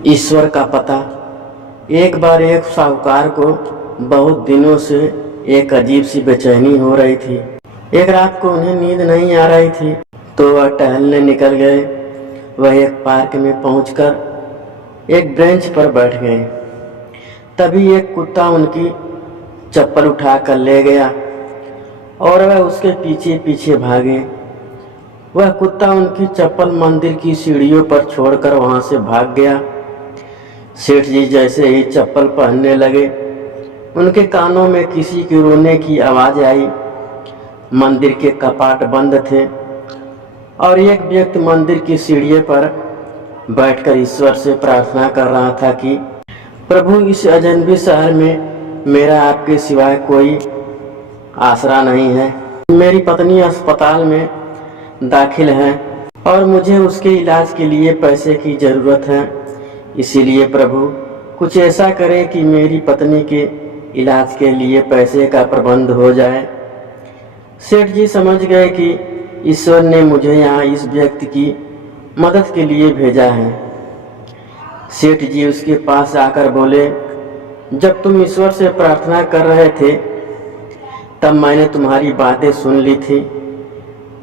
ईश्वर का पता। एक बार एक साहूकार को बहुत दिनों से एक अजीब सी बेचैनी हो रही थी। एक रात को उन्हें नींद नहीं आ रही थी तो वह टहलने निकल गए। वह एक पार्क में पहुंचकर एक बेंच पर बैठ गए। तभी एक कुत्ता उनकी चप्पल उठा कर ले गया और वह उसके पीछे पीछे भागे। वह कुत्ता उनकी चप्पल मंदिर की सीढ़ियों पर छोड़कर वहां से भाग गया। सेठ जी जैसे ही चप्पल पहनने लगे, उनके कानों में किसी के रोने की आवाज आई। मंदिर के कपाट बंद थे और एक व्यक्ति मंदिर की सीढ़ी पर बैठकर ईश्वर से प्रार्थना कर रहा था कि प्रभु, इस अजनबी शहर में मेरा आपके सिवाय कोई आसरा नहीं है। मेरी पत्नी अस्पताल में दाखिल है और मुझे उसके इलाज के लिए पैसे की ज़रूरत है। इसीलिए प्रभु, कुछ ऐसा करें कि मेरी पत्नी के इलाज के लिए पैसे का प्रबंध हो जाए। सेठ जी समझ गए कि ईश्वर ने मुझे यहाँ इस व्यक्ति की मदद के लिए भेजा है। सेठ जी उसके पास आकर बोले, जब तुम ईश्वर से प्रार्थना कर रहे थे तब मैंने तुम्हारी बातें सुन ली थी।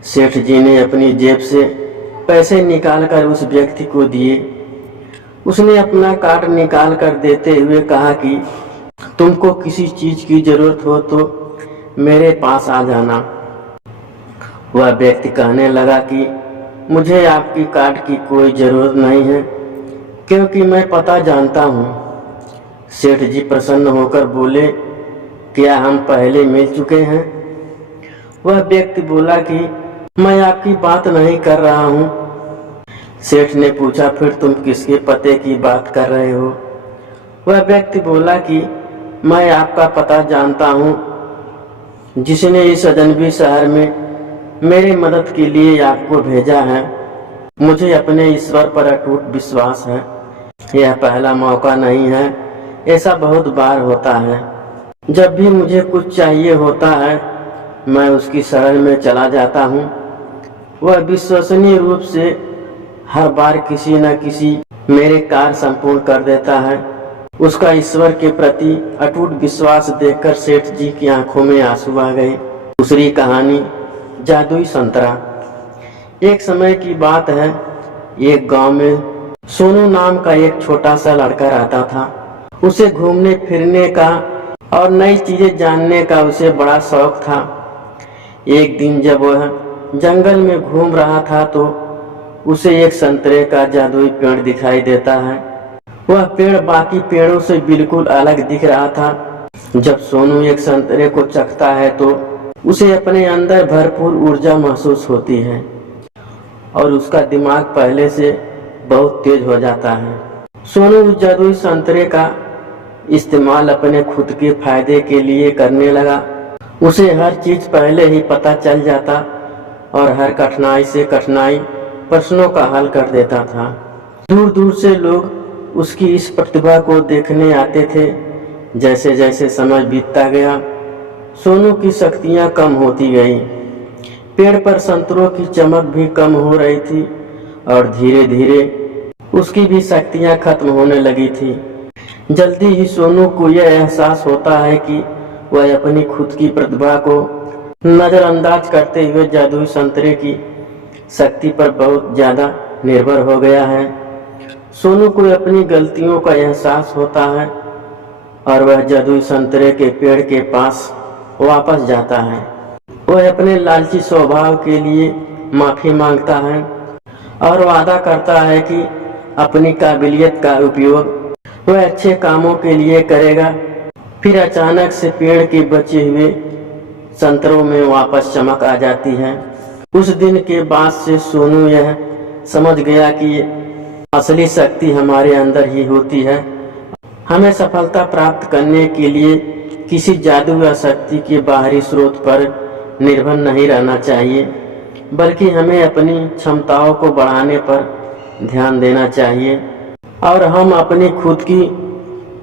सेठ जी ने अपनी जेब से पैसे निकालकर उस व्यक्ति को दिए। उसने अपना कार्ड निकाल कर देते हुए कहा कि तुमको किसी चीज की जरूरत हो तो मेरे पास आ जाना। वह व्यक्ति कहने लगा कि मुझे आपकी कार्ड की कोई जरूरत नहीं है क्योंकि मैं पता जानता हूँ। सेठ जी प्रसन्न होकर बोले, क्या हम पहले मिल चुके हैं? वह व्यक्ति बोला कि मैं आपकी बात नहीं कर रहा हूँ। सेठ ने पूछा, फिर तुम किसके पते की बात कर रहे हो? वह व्यक्ति बोला कि मैं आपका पता जानता हूँ जिसने इस अजनबी शहर में मेरे मदद के लिए आपको भेजा है। मुझे अपने ईश्वर पर अटूट विश्वास है। यह पहला मौका नहीं है, ऐसा बहुत बार होता है। जब भी मुझे कुछ चाहिए होता है मैं उसकी शरण में चला जाता हूँ। वह विश्वसनीय रूप से हर बार किसी न किसी मेरे कार्य संपूर्ण कर देता है। उसका ईश्वर के प्रति अटूट विश्वास देखकर सेठ जी की आंखों में आंसू आ गए। दूसरी कहानी, जादुई संतरा। एक समय की बात है, एक गांव में सोनू नाम का एक छोटा सा लड़का रहता था। उसे घूमने फिरने का और नई चीजें जानने का उसे बड़ा शौक था। एक दिन जब वह जंगल में घूम रहा था तो उसे एक संतरे का जादुई पेड़ दिखाई देता है। वह पेड़ बाकी पेड़ों से बिल्कुल अलग दिख रहा था। जब सोनू एक संतरे को चखता है तो उसे अपने अंदर भरपूर ऊर्जा महसूस होती है और उसका दिमाग पहले से बहुत तेज हो जाता है। सोनू उस जादुई संतरे का इस्तेमाल अपने खुद के फायदे के लिए करने लगा। उसे हर चीज पहले ही पता चल जाता और हर कठिनाई से कठिनाई प्रश्नों का हल कर देता था। दूर दूर से लोग उसकी इस प्रतिभा को देखने आते थे। जैसे जैसे समय बीतता गया सोनू की शक्तियां कम होती गई। पेड़ पर संतरों की चमक भी कम हो रही थी और धीरे धीरे उसकी भी शक्तियां खत्म होने लगी थी। जल्दी ही सोनू को यह एहसास होता है कि वह अपनी खुद की प्रतिभा को नजरअंदाज करते हुए जादुई संतरे की शक्ति पर बहुत ज्यादा निर्भर हो गया है। सोनू को अपनी गलतियों का एहसास होता है और वह जादुई संतरे के पेड़ के पास वापस जाता है। वह अपने लालची स्वभाव के लिए माफी मांगता है और वादा करता है कि अपनी काबिलियत का उपयोग वह अच्छे कामों के लिए करेगा। फिर अचानक से पेड़ के बचे हुए संतरों में वापस चमक आ जाती है। उस दिन के बाद से सोनू यह समझ गया कि असली शक्ति हमारे अंदर ही होती है। हमें सफलता प्राप्त करने के लिए किसी जादू या शक्ति के बाहरी स्रोत पर निर्भर नहीं रहना चाहिए, बल्कि हमें अपनी क्षमताओं को बढ़ाने पर ध्यान देना चाहिए और हम अपनी खुद की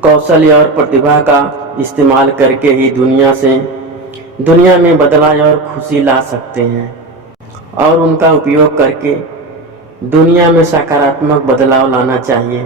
कौशल और प्रतिभा का इस्तेमाल करके ही दुनिया में बदलाव और खुशी ला सकते हैं और उनका उपयोग करके दुनिया में सकारात्मक बदलाव लाना चाहिए।